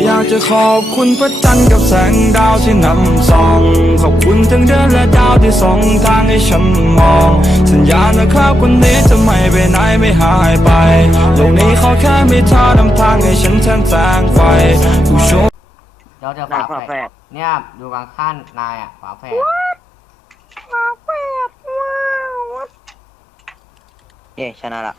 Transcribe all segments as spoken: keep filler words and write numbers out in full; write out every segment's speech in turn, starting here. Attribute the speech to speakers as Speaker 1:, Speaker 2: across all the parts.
Speaker 1: อยากจะขอบคุณพระจันทร์กับแสงดาวที่นำส่องขอบคุณทั้งเดือนและดาวที่ส่องทางให้ฉันมองสัญญานะครับคนนี้จะไม่ไปไหนไม่หายไปโลกนี้เขาแค่มีเธอนำทางให้ฉันแทนแสงไฟผู้ชม
Speaker 2: เดี๋ยวเจอฝาแฝดเนี่ยดูกลางขั้นนายอ่ะฝาแฝด
Speaker 3: ฝาแฝดว้าวเย่ชนะละ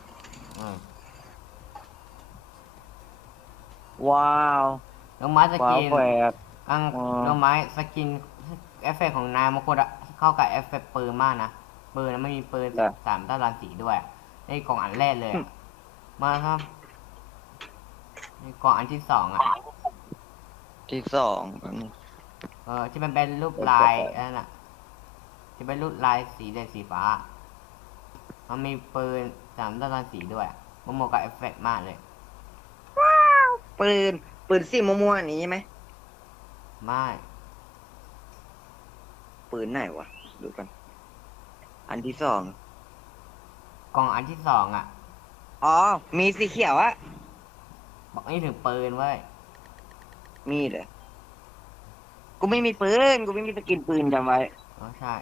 Speaker 3: ว้าว
Speaker 2: น้องไม้สกินอังน้องไม้สกินเอฟเฟกของนายมันโคตรเข้ากับเอฟเฟกปืนมากนะปืนไม่มีปืนสามด้านรังสีด้วยในกล่องอันแรกเลยมาครับในกล่องอันที่สองอ่ะ
Speaker 3: ที่สอง
Speaker 2: เออที่มันเป็นรูปลายนั่นแหละที่เป็นรูปลายสีแดงสีฟ้ามันมีปืนสามด้านรังสีด้วยมันเหมาะกับเอฟเฟกมากเลย
Speaker 3: ว้าวปืนปืนสีม่วงๆนี้ใช่ไหม
Speaker 2: ไม่
Speaker 3: ปืนไหนวะดูกันอันที่สอง
Speaker 2: กล่องอันที่สองอ่ะ
Speaker 3: อ๋อมีสีเขียวอะ
Speaker 2: บอกนี่ถึงปืนเว้ย
Speaker 3: มีเหรอกูไม่มีปืนกูไม่มีสกินปืนจำไว้
Speaker 2: อ๋อใช่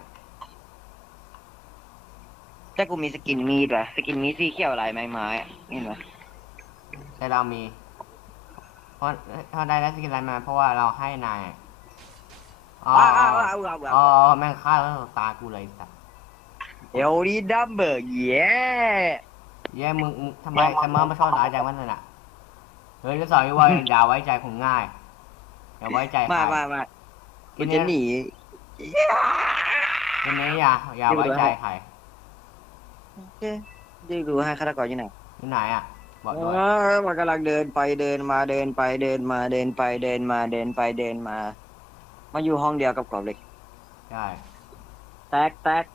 Speaker 3: แต่กูมีสกินมีดว่ะสกินมีสีเขียวลายไม้ไม้นี่ไหม
Speaker 2: แต่เรามีเพราะเขาได้แล้วสกินอะไรมาเพราะว่าเราให้นายอ๋ออ๋อแม่งฆ่าแล้วตากูเลยสัตว์
Speaker 3: เอลดีดัมเบอร์เย้
Speaker 2: เย้มึงทำไมทำไมมาชอบหลายใจมันน่ะเฮ้ยก็สอนว่าอย่าไว้ใจคนง่ายอย่าไว้ใจใคร
Speaker 3: มามามากูจะหนี
Speaker 2: ทีนี้อย่าอย่าไว้ใจใคร
Speaker 3: ดูดูให้ฆาตกรอยู่ไหน
Speaker 2: อยู่ไหนอ่ะบอกด้วย
Speaker 3: มันกำลังเดินไปเดินมาเดินไปเดินมาเดินไปเดินมาเดินไปเดินมามาอยู่ห้องเดียวกับกอบเล็ก
Speaker 2: ใช่
Speaker 3: แตกแตก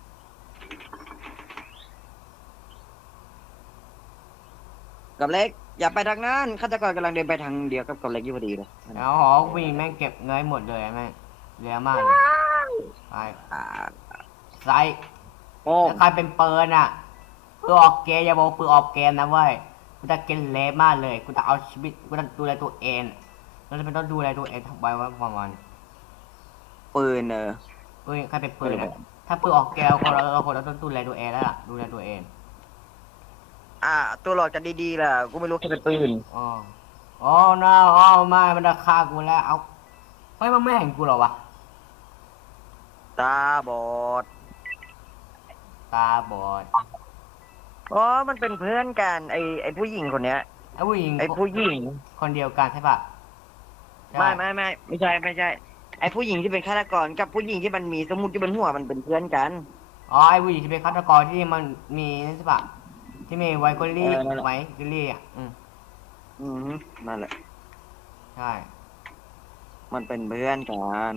Speaker 3: กับเล็กอย่าไปทางนั้นฆาตกรกำลังเดินไปทางเดียวกับกอบเล็กอยู่พอดีเลย
Speaker 2: แล้วหอวีแม่งเก็บเงินหมดเลยแม่งเยอะมากเลยไปไซ
Speaker 3: โอ้
Speaker 2: ใครเป็นเปิร์นอ่ะปืนออกเกมอย่าบอกปืนออกเกมนะเว้ยกูจะเกมเละมากเลยกูจะเอาชีวิตกูจะดูแลตัวเองเราจะเป็นต้องดูแลตัวเองทำไว้ว่าประมาณ
Speaker 3: ปืนเออ
Speaker 2: ปืนใครเป็นปืนถ้าปืนออกเกมคนเราคนเราต้องดูแลตัวเองแล้วล่ะดูแลตัวเอง
Speaker 3: อ่าตัวหลอกจะดีๆล่ะกูไม่รู้แค่เป็นปืน
Speaker 2: อ๋ออ๋อน้าอ๋อไม่มันจะฆ่ากูแล้วเอาเฮ้ยมันไม่เห็นกูหรอวะ
Speaker 3: ตาบอด
Speaker 2: ตาบอด
Speaker 3: อ๋อมันเป็นเพื่อนกันไอไอผู้หญิงคนเนี้ย
Speaker 2: ไอผู้หญิง
Speaker 3: ไอผู้หญิง
Speaker 2: คนเดียวกันใช่ปะ
Speaker 3: ไม่ไม่ไม่ไม่ใช่ไม่ใช่ไอผู้หญิงที่เป็นฆาตกรกับผู้หญิงที่มันมีสมุดที่บนหัวมันเป็นเพื่อนกัน
Speaker 2: อ๋อไอผู้หญิงที่เป็นฆาตกรที่มันมีนั่นใช่ปะที่มีไวโคลี่ไวโคลี่อ่ะอืม
Speaker 3: อืมนั่นแหละ
Speaker 2: ใช่
Speaker 3: มันเป็นเพื่อนกัน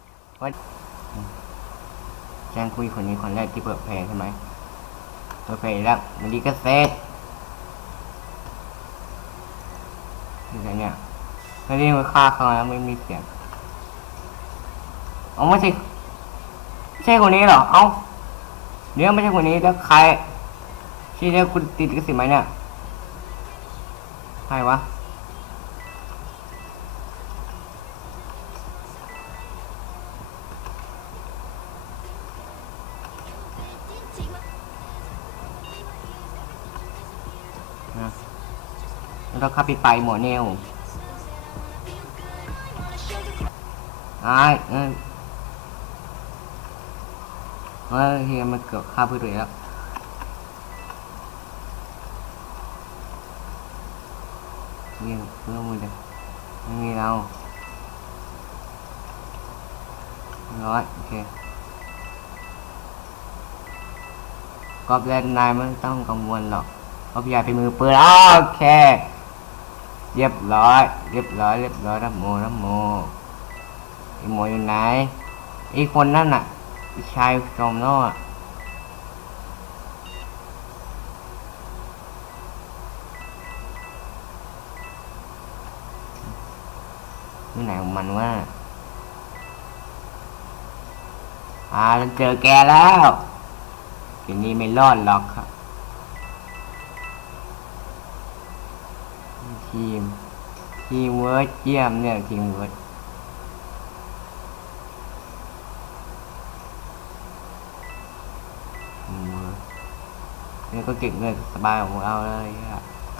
Speaker 2: แจ้งคุยคนนี้คนแรกที่เปิดเพลงใช่ไหมเปิดเพลงแล้วมันดีก็เซ็ตนี่ไงเนี่ยแล้วนี่มันฆ่าเขาแล้วไม่มีเสียงเอาไม่ใช่ไม่ใช่คนนี้หรอเอ้าเดี๋ยวไม่ใช่คนนี้แล้วใครที่เรียกคุณติดกระสิบไหมเนี่ยใครวะแล้วก็ขับไปไปหมอเนลไอ้เออเฮ้ยเฮียมันเกือบฆ่าเพื่อนเลยแล้วนี่เพื่อนมึงเลยไม่มีเราร้อยโอเคกอบแลนนายไม่ต้องกังวลหรอกเพราะพี่ใหญ่เป็นมือปืนโอเคเรียบร้อยเรียบร้อยเรียบร้อยรับโมรับโมไอโมอยู่ไหนไอคนนั่นน่ะชายจอมโน่ที่ไหนของมันว่าอ่าเจอแกแล้วทีนี้ไม่รอดหรอกครับทีมทีมเวิร์ดเยี่ยมเนี่ยทีมเวิร์ดทีมเวิร์ดนี่ก็เก็บเงินสบายของเราเลยอะ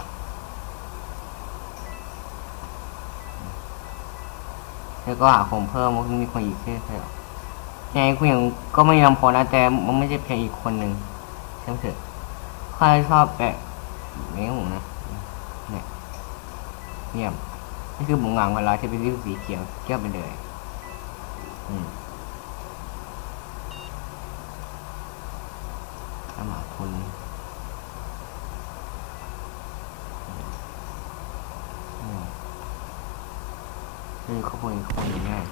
Speaker 2: แล้วก็หาของเพิ่มว่ามีคนอีกใช่ไหมยังไงคุณยังก็ไม่ยอมพอนะแต่มันไม่ใช่เพียงอีกคนหนึ่งใช่ไหมเถอะใครชอบแบบนี้ผมนะเนี่ยเยี่ยมนี่คือหมูหงางเวลาที่เป็นริ้วสีเขียวเกี่ยวไปเลยอืมสมาคุณอืมคือเขาพูดอีกคนอย่างเงี้ย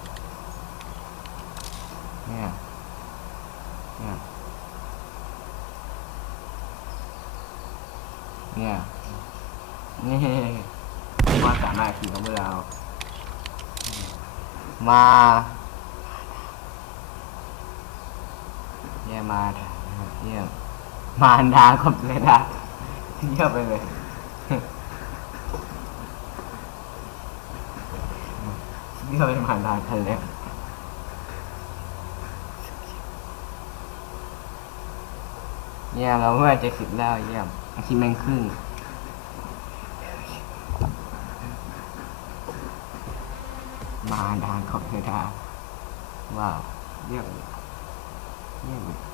Speaker 2: เนี่ยเนี่ยเนี่ยนี่มาสามารถขี่ของเรามาเนี่ยมาเนี่ยมารดาคอมเลยนะเยอะไปเลยเยอะไปมารดาคันเล็บเยี่ยมเราเมื่อจะสิบแล้วเยี่ยมอาชีพแมงครึ่งมาดานของเธอดาว้าวเยี่ยมเยี่ยม